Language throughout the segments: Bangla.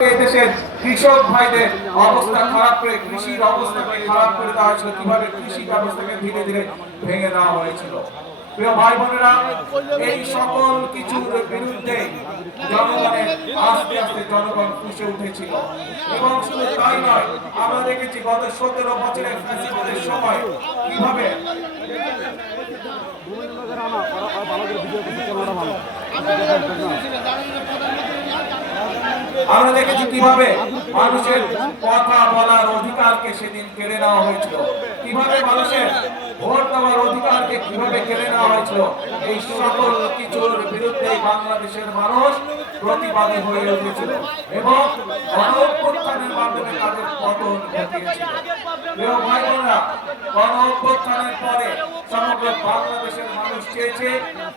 দেশের কৃষক ভাইদের অবস্থা খারাপ করে কৃষির অবস্থাকে খারাপ করে দেওয়া হয়েছিল, কিভাবে কৃষি ব্যবস্থাকে ধীরে ধীরে ভেঙে দেওয়া হয়েছিল। প্রিয় ভাই বোনেরা, এই সকল কিছুর বিরুদ্ধে জনগণের আস্তে আস্তে জনগণ ফুঁসে উঠেছিল। এবং শুধু তাই নয়, আমরা দেখেছি গত 17 বছরের ফ্যাসিবাদের সময় কিভাবে আমরা দেখেছি কিভাবে মানুষের কথা বলার অধিকারকে সেদিন কেড়ে নেওয়া হয়েছিল, কিভাবে মানুষের ভোট দেওয়ার অধিকারকে কিভাবে কেড়ে নেওয়া হয়েছিল। এই সকল কিছুর বিরুদ্ধে বাংলাদেশের মানুষ প্রতিবাদী হয়ে উঠেছিল এবং গণঅভ্যুত্থানের মাধ্যমে তাদের পতন ঘটিয়েছিল। প্রিয় ভাই বোনেরা, গণঅভ্যুত্থানের পরে সমগ্র বাংলাদেশের মানুষ চেয়েছে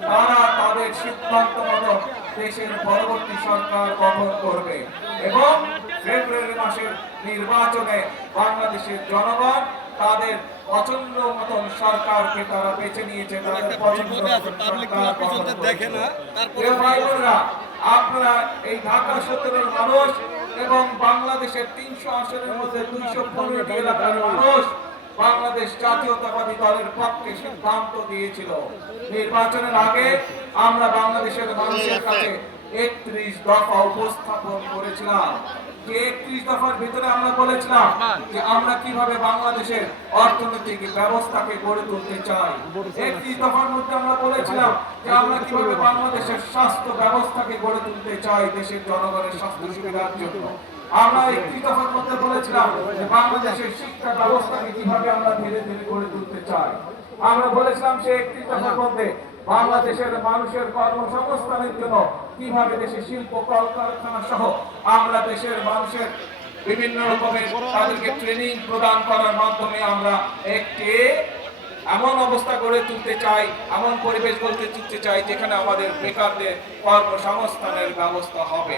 তারা তাদের সিদ্ধান্ত মতো দেশের পরবর্তী সরকার গঠন করবে এবং ফেব্রুয়ারি মাসের নির্বাচনে বাংলাদেশের জনগণ তাদের পছন্দ মতন সরকারকে তারা বেছে নিয়েছে, তাদের পছন্দ মতন সরকার গঠন করেছে। প্রিয় ভাই বোনেরা, আপনারা এই ঢাকা 17 মানুষ এবং বাংলাদেশের 300 আসনের মধ্যে 215টি এলাকার মানুষ বাংলাদেশ জাতীয়তাবাদী দলের পক্ষে সিদ্ধান্ত দিয়েছিল। নির্বাচনের আগে আমরা বাংলাদেশের মানুষের কাছে 31 দফা উপস্থাপন করেছিলাম। যে 31 দফার ভিতরে আমরা বলেছিলাম যে আমরা কিভাবে বাংলাদেশের অর্থনৈতিক ব্যবস্থাকে গড়ে তুলতে চাই। 31 দফার মধ্যে আমরা বলেছিলাম যে আমরা কিভাবে বাংলাদেশের স্বাস্থ্য ব্যবস্থাকে গড়ে তুলতে চাই দেশের জনগণের স্বাস্থ্য সুবিধার জন্য। আমরা 31 দফার মধ্যে বলেছিলাম যে বাংলাদেশের শিক্ষা ব্যবস্থাকে কিভাবে আমরা ধীরে ধীরে গড়ে তুলতে চাই। আমরা বলেছিলাম সেই 31 দফার মধ্যে বাংলাদেশের মানুষের কর্মসংস্থানের জন্য কিভাবে দেশে শিল্প কলকারখানা সহ আমরা দেশের মানুষের বিভিন্ন রকমের তাদেরকে ট্রেনিং প্রদান করার মাধ্যমে আমরা একটি এমন অবস্থা গড়ে তুলতে চাই, এমন পরিবেশ গড়ে তুলতে চাই যেখানে আমাদের বেকারদের কর্মসংস্থানের ব্যবস্থা হবে।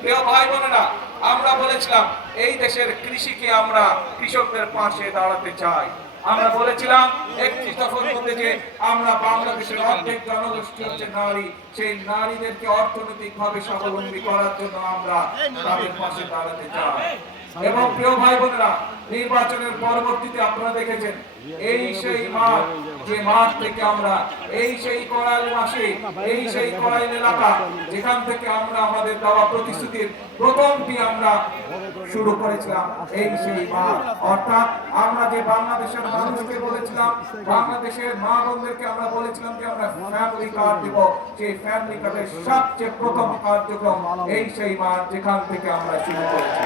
প্রিয় ভাই বোনেরা, আমরা বলেছিলাম এই দেশের কৃষিকে আমরা কৃষকদের পাশে দাঁড়াতে চাই। আমরা বলেছিলাম 31 দফার মধ্যে যে আমরা বাংলাদেশের অর্ধেক জনগোষ্ঠী হচ্ছে নারী, সেই নারীদেরকে অর্থনৈতিকভাবে স্বাবলম্বী করার জন্য আমরা তাদের পাশে দাঁড়াতে চাই। এবং প্রিয় ভাই বোনেরা, নির্বাচনের পরবর্তীতে আপনারা দেখেছেন এই সেই মাঠ, যে মাঠ থেকে আমরা এই সেই করাইল মাসে এই সেই করাইল এলাকা যেখান থেকে আমরা আমাদের দেওয়া প্রতিশ্রুতির প্রথমটি আমরা শুরু করেছিলাম, এই সেই মাঠ। অর্থাৎ আমরা যে বাংলাদেশের মানুষকে বলেছিলাম, বাংলাদেশের মা বোনদেরকে আমরা বলেছিলাম যে আমরা ফ্যামিলি কার্ড দিব, সেই ফ্যামিলি কার্ডের সবচেয়ে প্রথম কার্যক্রম এই সেই মাঠ যেখান থেকে আমরা শুরু করেছি।